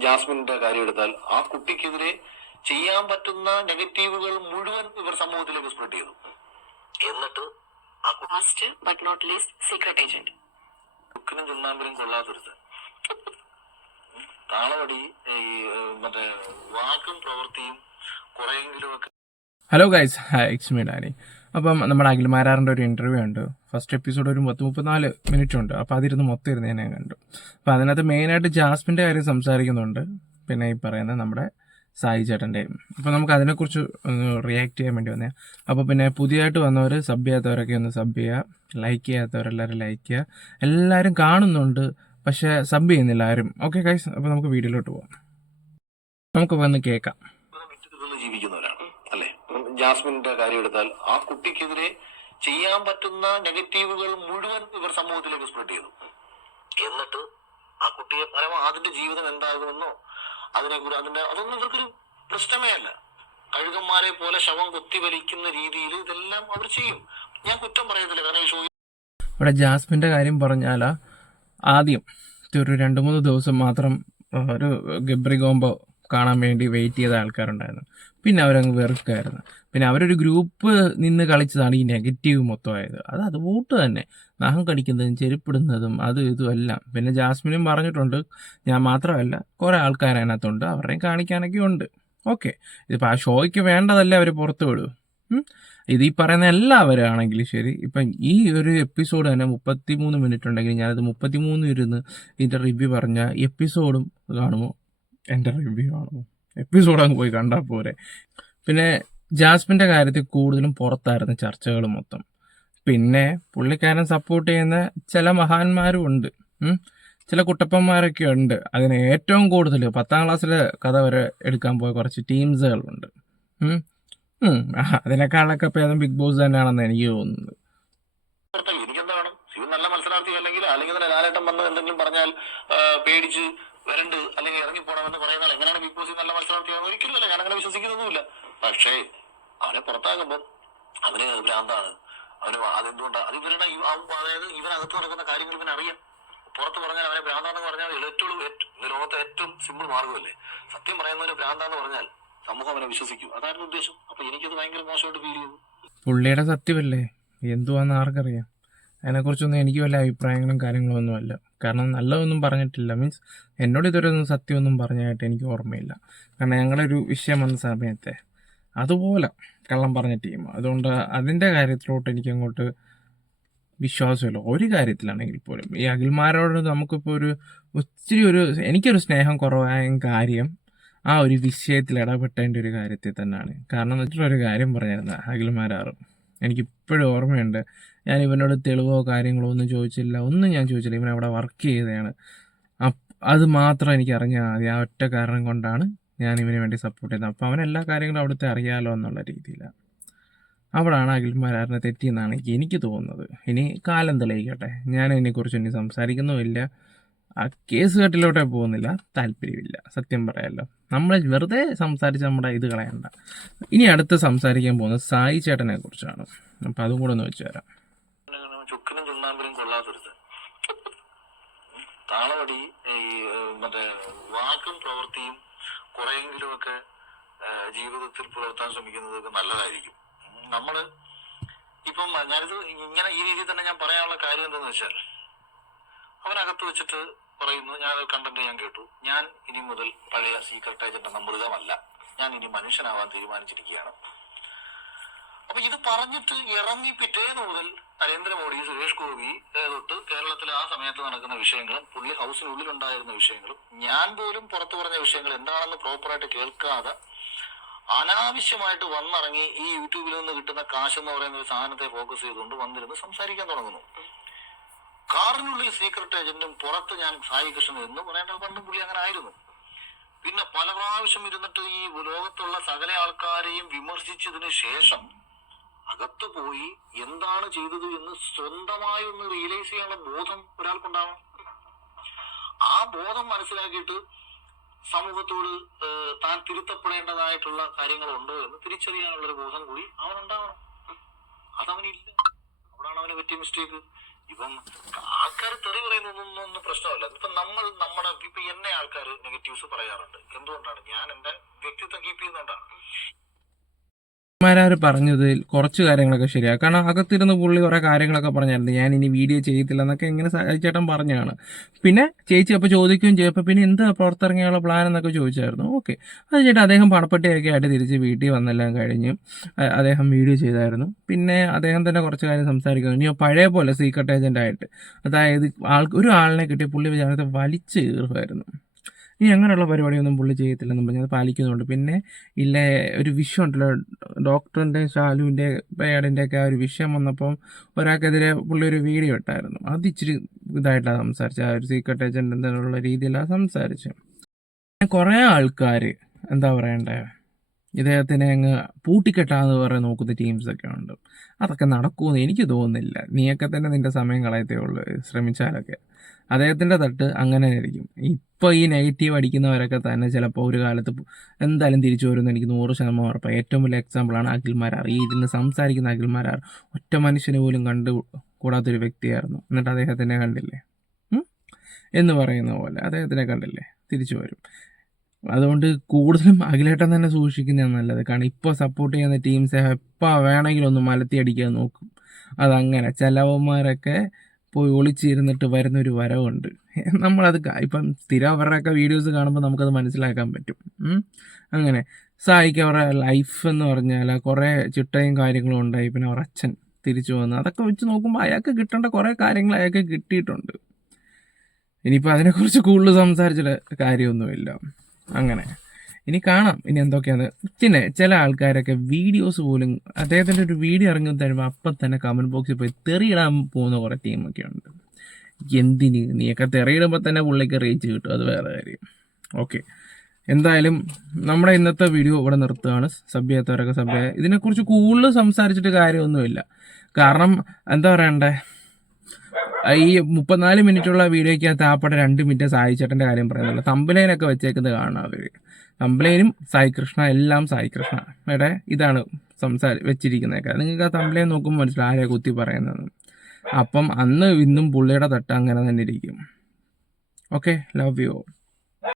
ജാസ്മിന്റെ കാര്യം എടുത്താൽ ആ കുട്ടിക്കെതിരെ ചെയ്യാൻ പറ്റുന്ന നെഗറ്റീവുകൾ മുഴുവൻ ഇവർ സമൂഹത്തിലേക്ക് സ്പ്രെഡ് ചെയ്തു. എന്നിട്ട് ആ last but not least secret agent ചുണ്ണാമ്പിനും കൊള്ളാത്തൊരുത്ത് താളവടി ഈ മറ്റേ വാക്കും പ്രവൃത്തിയും കുറെയെങ്കിലും ഒക്കെ hello guys it's me Danny അപ്പം നമ്മുടെ അഖിൽമാരാറിന്റെ ഒരു ഇന്റർവ്യൂ ഉണ്ട് ഫസ്റ്റ് എപ്പിസോഡ് ഒരു പത്ത് മുപ്പത്തിനാല് മിനിറ്റ് ഉണ്ട്. അപ്പോൾ അതിരുന്ന് മൊത്തം ഇരുന്ന് ഞാൻ കണ്ടു. അപ്പോൾ അതിനകത്ത് മെയിനായിട്ട് ജാസ്മിന്റെ കാര്യം സംസാരിക്കുന്നുണ്ട്. പിന്നെ ഈ പറയുന്ന നമ്മുടെ സായി ചേട്ടന്റെയും. അപ്പോൾ നമുക്ക് അതിനെക്കുറിച്ച് ഒന്ന് റിയാക്ട് ചെയ്യാൻ വേണ്ടി വന്നേ അപ്പോൾ പിന്നെ പുതിയതായിട്ട് വന്നവർ സബ് ചെയ്യാത്തവരൊക്കെ ഒന്ന് സബ് ചെയ്യുക ലൈക്ക് ചെയ്യാത്തവരെല്ലാവരും ലൈക്ക് ചെയ്യുക എല്ലാവരും കാണുന്നുണ്ട് പക്ഷേ സബ് ചെയ്യുന്നില്ല ആരും. ഓക്കെ കൈസ് അപ്പോൾ നമുക്ക് വീഡിയോയിലോട്ട് പോകാം നമുക്ക് വന്ന് കേൾക്കാം. ജാസ്മിന്റെ കാര്യം എടുത്താൽ ആ കുട്ടിക്കെതിരെ ചെയ്യാൻ പറ്റുന്ന നെഗറ്റീവുകൾ മുഴുവൻ ഇവർ സമൂഹത്തിലേക്ക് സ്പ്രെഡ് ചെയ്തു. എന്നിട്ട് ആ കുട്ടിയെ പരമ അതിന്റെ ജീവിതം എന്താകുമെന്നോ അതിനെ കുറിച്ച് അതിന്റെ അതൊന്നും ഇവർക്കൊരു പ്രശ്നമേ അല്ല. കഴുകന്മാരെ പോലെ ശവം കുത്തിവലിക്കുന്ന രീതിയിൽ ഇതെല്ലാം അവർ ചെയ്യും. ഞാൻ കുറ്റം പറയത്തില്ല കാരണം ഈ ഷോ ഇവിടെ ജാസ്മിന്റെ കാര്യം പറഞ്ഞാൽ ആദ്യം ഒരു രണ്ട് മൂന്ന് ദിവസം മാത്രം ഒരു ഗബ്രി കോംബോ കാണാൻ വേണ്ടി വെയിറ്റ് ചെയ്ത ആൾക്കാരുണ്ടായിരുന്നു. പിന്നെ അവരങ്ങ് വെറുക്കായിരുന്നു. പിന്നെ അവരൊരു ഗ്രൂപ്പ് നിന്ന് കളിച്ചതാണ് ഈ നെഗറ്റീവ് മൊത്തമായത്. അത് അത് വോട്ട് തന്നെ. നഖം കടിക്കുന്നതും ചെരുപ്പിടുന്നതും അതും ഇതും എല്ലാം. പിന്നെ ജാസ്മിനും പറഞ്ഞിട്ടുണ്ട്. ഞാൻ മാത്രമല്ല കുറേ ആൾക്കാർ അതിനകത്തുണ്ട്. അവരുടെയും കാണിക്കാനൊക്കെ ഉണ്ട്. ഓക്കെ ഇതിപ്പോൾ ആ ഷോയ്ക്ക് വേണ്ടതല്ലേ അവർ പുറത്ത് വിടൂ? ഇത് ഈ പറയുന്ന എല്ലാവരും ആണെങ്കിലും ശരി. ഇപ്പം ഈ ഒരു എപ്പിസോഡ് തന്നെ മുപ്പത്തി മൂന്ന് മിനിറ്റ് ഉണ്ടെങ്കിൽ ഞാനത് മുപ്പത്തി മൂന്ന് ഇരുന്ന് ഇതിന്റെ റിവ്യൂ പറഞ്ഞ എപ്പിസോഡും കാണുമോ? എന്റെ റിവ്യൂ ആണ്? എപ്പിസോഡ് അങ്ങ് പോയി കണ്ടാൽ പോരെ. പിന്നെ ജാസ്മിന്റെ കാര്യത്തിൽ കൂടുതലും പുറത്തായിരുന്നു ചർച്ചകൾ മൊത്തം. പിന്നെ പുള്ളിക്കാരൻ സപ്പോർട്ട് ചെയ്യുന്ന ചില മഹാന്മാരും ഉണ്ട്. ചില കുട്ടപ്പന്മാരൊക്കെ ഉണ്ട്. അതിന് ഏറ്റവും കൂടുതൽ പത്താം ക്ലാസ്സിലെ കഥ വരെ എടുക്കാൻ പോയ കുറച്ച് ടീംസുകളുണ്ട്. അതിനേക്കാളൊക്കെ ഭേദം ബിഗ് ബോസ് തന്നെയാണെന്ന് എനിക്ക് തോന്നുന്നത് എനിക്കെന്താണ് എനിക്കെന്താ നല്ല മത്സരാർത്ഥി അല്ലെങ്കിൽ അല്ലെങ്കിൽ തന്നെ വന്ന് എന്തെങ്കിലും പറഞ്ഞാൽ പേടിച്ച് വരണ്ട് അല്ലെങ്കിൽ ഇറങ്ങിപ്പോണമെന്ന് പറയുന്നാൽ എങ്ങനെയാണ് ബിഗ് ബോസിൽ നല്ല മത്സരം ഒരിക്കലും അല്ല. ഞാൻ അങ്ങനെ വിശ്വസിക്കുന്നൊന്നുമില്ല പക്ഷേ അവനെ പുറത്താകുമ്പോൾ അവന് ഭ്രാന്താണ്. അവന് അതെന്തുകൊണ്ടാണ് അത് ഇവരുടെ അതായത് ഇവനകത്ത് നടക്കുന്ന കാര്യങ്ങൾ ഇവൻ അറിയാം. പുറത്ത് പറഞ്ഞാൽ അവനെ ഭ്രാന്താന്ന് പറഞ്ഞാൽ ഏറ്റവും ഏറ്റവും ലോകത്തെ ഏറ്റവും സിമ്പിൾ മാർഗമല്ലേ സത്യം പറയുന്നവര് ഭ്രാന്താന്ന് പറഞ്ഞാൽ സമൂഹം അവനെ വിശ്വസിക്കും. അതായിരുന്നു ഉദ്ദേശം. അപ്പൊ എനിക്കത് ഭയങ്കര മോശമായിട്ട് ഫീൽ ചെയ്തു. പുള്ളിയുടെ സത്യമല്ലേ? എന്തുവാന്ന് ആർക്കറിയാം? അതിനെക്കുറിച്ചൊന്നും എനിക്ക് വല്ല അഭിപ്രായങ്ങളും കാര്യങ്ങളും ഒന്നുമല്ല കാരണം നല്ലതൊന്നും പറഞ്ഞിട്ടില്ല. മീൻസ് എന്നോട് ഇതുവരെ ഒന്നും സത്യമൊന്നും പറഞ്ഞതായിട്ട് എനിക്ക് ഓർമ്മയില്ല. കാരണം ഞങ്ങളൊരു വിഷയം വന്ന സമയത്തെ അതുപോലെ കള്ളം പറഞ്ഞ ടീം അതുകൊണ്ട് അതിന്റെ കാര്യത്തിലോട്ട് എനിക്ക് അങ്ങോട്ട് വിശ്വാസമില്ല. ഒരു കാര്യത്തിലാണെങ്കിൽ പോലും. ഈ അഖിൽമാരോട് നമുക്കിപ്പോൾ ഒരു ഒത്തിരി ഒരു എനിക്കൊരു സ്നേഹം കുറവായ കാര്യം ആ ഒരു വിഷയത്തിൽ ഇടപെട്ടതിന്റെ ഒരു കാര്യത്തിൽ തന്നെയാണ്. കാരണം എന്ന് വെച്ചിട്ട് ഒരു കാര്യം പറഞ്ഞിരുന്ന അഖിൽമാരാറും എനിക്കിപ്പോഴും ഓർമ്മയുണ്ട്. ഞാൻ ഇവനോട് തെളിവോ കാര്യങ്ങളോ ഒന്നും ചോദിച്ചില്ല. ഒന്നും ഞാൻ ചോദിച്ചില്ല. ഇവൻ അവിടെ വർക്ക് ചെയ്തതാണ്. അത് മാത്രം എനിക്ക് അറിഞ്ഞാൽ മതി. ആ ഒറ്റ കാരണം കൊണ്ടാണ് ഞാൻ ഇവന് വേണ്ടി സപ്പോർട്ട് ചെയ്തത്. അപ്പോൾ അവൻ എല്ലാ കാര്യങ്ങളും അവിടുത്തെ അറിയാലോ എന്നുള്ള രീതിയിലാണ് അവിടാണ് അഖിൽമാരാറിനെ തെറ്റിയെന്നാണ് എനിക്ക് തോന്നുന്നത്. ഇനി കാലം തെളിയിക്കട്ടെ. ഞാൻ ഇതിനെക്കുറിച്ച് ഇനി സംസാരിക്കുന്നുമില്ല. ആ കേസ് കെട്ടിലോട്ടേ പോകുന്നില്ല. താല്പര്യമില്ല. സത്യം പറയാമല്ലോ നമ്മൾ വെറുതെ സംസാരിച്ച് നമ്മുടെ ഇത് കളയണ്ട. ഇനി അടുത്ത് സംസാരിക്കാൻ പോകുന്നത് സായി ചേട്ടനെ കുറിച്ചാണ് അപ്പം അതും കൂടെ ഒന്ന് വെച്ച് തരാം. ചുക്കിനും ചുണ്ണാമ്പിനും കൊള്ളാത്തൊരുത്ത് താളവടി ഈ മറ്റേ വാക്കും പ്രവൃത്തിയും കുറെയെങ്കിലും ഒക്കെ ജീവിതത്തിൽ പുലർത്താൻ ശ്രമിക്കുന്നതൊക്കെ നല്ലതായിരിക്കും. നമ്മൾ ഇപ്പം ഞാനിത് ഇങ്ങനെ ഈ രീതിയിൽ തന്നെ ഞാൻ പറയാനുള്ള കാര്യം എന്താന്ന് വെച്ചാൽ അവനകത്ത് വെച്ചിട്ട് പറയുന്നു ഞാൻ കണ്ടന്റ് ഞാൻ കേട്ടു. ഞാൻ ഇനി മുതൽ പഴയ സീക്രട്ട് ഏജന്റ് മൃഗമല്ല. ഞാൻ ഇനി മനുഷ്യനാവാൻ തീരുമാനിച്ചിരിക്കുകയാണ്. അപ്പൊ ഇത് പറഞ്ഞിട്ട് ഇറങ്ങി പിറ്റേന്ന് മുതൽ നരേന്ദ്രമോദി സുരേഷ് ഗോപി തൊട്ട് കേരളത്തിൽ ആ സമയത്ത് നടക്കുന്ന വിഷയങ്ങളും പുള്ളി ഹൗസിനുള്ളിൽ ഉണ്ടായിരുന്ന വിഷയങ്ങളും ഞാൻ പോലും പുറത്തു പറഞ്ഞ വിഷയങ്ങൾ എന്താണെന്ന് പ്രോപ്പറായിട്ട് കേൾക്കാതെ അനാവശ്യമായിട്ട് വന്നിറങ്ങി ഈ യൂട്യൂബിൽ നിന്ന് കിട്ടുന്ന കാശ് എന്ന് പറയുന്ന ഒരു സാധനത്തെ ഫോക്കസ് ചെയ്തുകൊണ്ട് വന്നിരുന്ന് സംസാരിക്കാൻ തുടങ്ങുന്നു. കാറിനുള്ളിൽ സീക്രട്ട് ഏജന്റും പുറത്ത് ഞാൻ സായി കൃഷ്ണൻ എന്ന് പറയേണ്ട പണ്ടും പുള്ളി അങ്ങനെ ആയിരുന്നു. പിന്നെ പല പ്രാവശ്യം ഇരുന്നിട്ട് ഈ ലോകത്തുള്ള സകല ആൾക്കാരെയും വിമർശിച്ചതിന് ശേഷം അകത്ത് പോയി എന്താണ് ചെയ്തത് എന്ന് സ്വന്തമായി ഒന്ന് റിയലൈസ് ചെയ്യാനുള്ള ബോധം ഒരാൾക്കുണ്ടാവണം. ആ ബോധം മനസ്സിലാക്കിയിട്ട് സമൂഹത്തോട് താൻ തിരുത്തപ്പെടേണ്ടതായിട്ടുള്ള കാര്യങ്ങളുണ്ടോ എന്ന് തിരിച്ചറിയാനുള്ള ഒരു ബോധം കൂടി അവനുണ്ടാവണം. അതവനില്ല. അവിടാണ് അവനെ പറ്റിയ മിസ്റ്റേക്ക് ഇപ്പം ആൾക്കാർ തെറി പറയുന്നതൊന്നും പ്രശ്നമല്ല. ഇപ്പൊ നമ്മൾ നമ്മുടെ ഇപ്പൊ എന്നെ ആൾക്കാർ നെഗറ്റീവ്സ് പറയാറുണ്ട്. എന്തുകൊണ്ടാണ്? ഞാൻ എന്റെ വ്യക്തിത്വം കീപ്പ് ചെയ്യുന്നതുകൊണ്ടാണ്. മാരാർ പറഞ്ഞതിൽ കുറച്ച് കാര്യങ്ങളൊക്കെ ശരിയാണ് കാരണം അകത്തിരുന്ന് പുള്ളി കുറേ കാര്യങ്ങളൊക്കെ പറഞ്ഞായിരുന്നു. ഞാൻ ഇനി വീഡിയോ ചെയ്യത്തില്ല എന്നൊക്കെ ഇങ്ങനെ ചേട്ടൻ പറഞ്ഞാണ്. പിന്നെ ചേച്ചി അപ്പോൾ ചോദിക്കുകയും ചെയ്യപ്പോൾ പിന്നെ എന്താ പുറത്തിറങ്ങിയുള്ള പ്ലാൻ എന്നൊക്കെ ചോദിച്ചായിരുന്നു. ഓക്കെ അത് ചേട്ടാ അദ്ദേഹം പണപ്പെട്ടിയൊക്കെ ആയിട്ട് തിരിച്ച് വീട്ടിൽ വന്നെല്ലാം കഴിഞ്ഞ് അദ്ദേഹം വീഡിയോ ചെയ്തായിരുന്നു. പിന്നെ അദ്ദേഹം തന്നെ കുറച്ച് കാര്യം സംസാരിക്കുന്നു. ഇനി പഴയ പോലെ സീക്രട്ട് ഏജന്റ് ആയിട്ട്. അതായത് ആൾ ഒരു ആളിനെ കിട്ടിയ പുള്ളി വിചാരത്തെ വലിച്ചു കീറുമായിരുന്നു. ഇനി അങ്ങനെയുള്ള പരിപാടിയൊന്നും പുള്ളി ചെയ്യത്തില്ലെന്നും പറഞ്ഞ് അത് പാലിക്കുന്നുണ്ട് പിന്നെ ഇല്ല ഒരു വിഷം ഉണ്ടല്ലോ ഡോക്ടറിന്റെ ഷാലുവിന്റെ പേടിന്റെ ഒക്കെ ആ ഒരു വിഷയം വന്നപ്പം ഒരാൾക്കെതിരെ പുള്ളി ഒരു വീഡിയോ ഇട്ടായിരുന്നു. അത് ഇച്ചിരി ഇതായിട്ടാണ് സംസാരിച്ചത്. ആ ഒരു സീക്രട്ട് ഏജന്റ് എന്നുള്ള രീതിയിലാണ് സംസാരിച്ചത്. കുറേ ആൾക്കാർ എന്താ പറയണ്ടേ? ഇദ്ദേഹത്തിനെ അങ്ങ് പൂട്ടിക്കെട്ടാന്ന് പറയാൻ നോക്കുന്ന ടീംസൊക്കെ ഉണ്ട്. അതൊക്കെ നടക്കുമെന്ന് എനിക്ക് തോന്നുന്നില്ല. നീയൊക്കെ തന്നെ നിന്റെ സമയം കളയത്തേ ഉള്ളൂ ശ്രമിച്ചാലൊക്കെ. അദ്ദേഹത്തിന്റെ തട്ട് അങ്ങനെ ആയിരിക്കും. ഇപ്പോൾ ഈ നെഗറ്റീവ് അടിക്കുന്നവരൊക്കെ തന്നെ ചിലപ്പോൾ ഒരു കാലത്ത് എന്തായാലും തിരിച്ചു വരുമെന്ന് എനിക്ക് നൂറ് ശതമാനം ഉറപ്പാണ് ഏറ്റവും വലിയ എക്സാമ്പിളാണ് അഖിൽമാരാർ. ഈ ഇതിന് സംസാരിക്കുന്ന അഖിൽമാരാർ ഒറ്റ മനുഷ്യന് പോലും കണ്ടു കൂടാത്തൊരു വ്യക്തിയായിരുന്നു. എന്നിട്ട് അദ്ദേഹത്തിനെ കണ്ടില്ലേ? എന്ന് പറയുന്ന പോലെ അദ്ദേഹത്തിനെ കണ്ടില്ലേ? തിരിച്ചു വരും. അതുകൊണ്ട് കൂടുതലും അഖിലേട്ടൻ തന്നെ സൂക്ഷിക്കുന്നതാണ് നല്ലത്. കാരണം ഇപ്പോൾ സപ്പോർട്ട് ചെയ്യുന്ന ടീംസ് എപ്പോൾ വേണമെങ്കിലും ഒന്ന് മലത്തി അടിക്കാൻ നോക്കും. അതങ്ങനെ ചിലവന്മാരൊക്കെ പോയി ഒളിച്ചിരുന്നിട്ട് വരുന്നൊരു വരവുണ്ട്. നമ്മളത് ഇപ്പം സ്ഥിരം അവരുടെയൊക്കെ വീഡിയോസ് കാണുമ്പോൾ നമുക്കത് മനസ്സിലാക്കാൻ പറ്റും. അങ്ങനെ. സായിക്ക് അവരുടെ ലൈഫ് എന്ന് പറഞ്ഞാൽ കുറേ ചിട്ടയും കാര്യങ്ങളും ഉണ്ടായി. പിന്നെ അവർ അച്ഛൻ തിരിച്ചു വന്ന് അതൊക്കെ വെച്ച് നോക്കുമ്പോൾ അയാൾക്ക് കിട്ടേണ്ട കുറേ കാര്യങ്ങൾ അയാൾക്ക് കിട്ടിയിട്ടുണ്ട്. ഇനിയിപ്പോൾ അതിനെക്കുറിച്ച് കൂടുതൽ സംസാരിച്ചിട്ട് കാര്യമൊന്നുമില്ല. അങ്ങനെ. ഇനി കാണാം ഇനി എന്തൊക്കെയാണ്. പിന്നെ ചില ആൾക്കാരൊക്കെ വീഡിയോസ് പോലും അദ്ദേഹത്തിന്റെ ഒരു വീഡിയോ ഇറങ്ങി തരുമ്പോൾ അപ്പം തന്നെ കമന്റ് ബോക്സിൽ പോയി തെറിയിടാൻ പോകുന്ന കുറേ ടീമൊക്കെ ഉണ്ട്. എന്തിന് നീയൊക്കെ തെറിയിടുമ്പോൾ തന്നെ പുള്ളിക്ക് റീച്ച് കിട്ടും. അത് വേറെ കാര്യം. ഓക്കെ എന്തായാലും നമ്മുടെ ഇന്നത്തെ വീഡിയോ ഇവിടെ നിർത്തുകയാണ്. സബ് ചെയ്യുക ഇതിനെക്കുറിച്ച് കൂടുതൽ സംസാരിച്ചിട്ട് കാര്യമൊന്നുമില്ല. കാരണം എന്താ പറയണ്ടേ? ഈ മുപ്പത്തിനാല് മിനിറ്റുള്ള വീഡിയോയ്ക്കകത്ത് ആപ്പടെ രണ്ട് മിനിറ്റ് സായി ചേട്ടന്റെ കാര്യം പറയുന്നുള്ളൂ തമ്പലൈനൊക്കെ വെച്ചേക്കുന്നത് കാണാം അവർ തമ്പലൈനും സായി കൃഷ്ണ എല്ലാം സായി കൃഷ്ണ ഇവിടെ ഇതാണ് സംസാരി വെച്ചിരിക്കുന്നതൊക്കെ. നിങ്ങൾക്ക് ആ തമ്പലൈൻ നോക്കുമ്പോൾ മനസ്സിലായി ആരെയാണ് കുത്തി പറയുന്നത്. അപ്പം അന്ന് ഇന്നും പുള്ളിയുടെ തട്ട് അങ്ങനെ തന്നെ ഇരിക്കും. Okay love you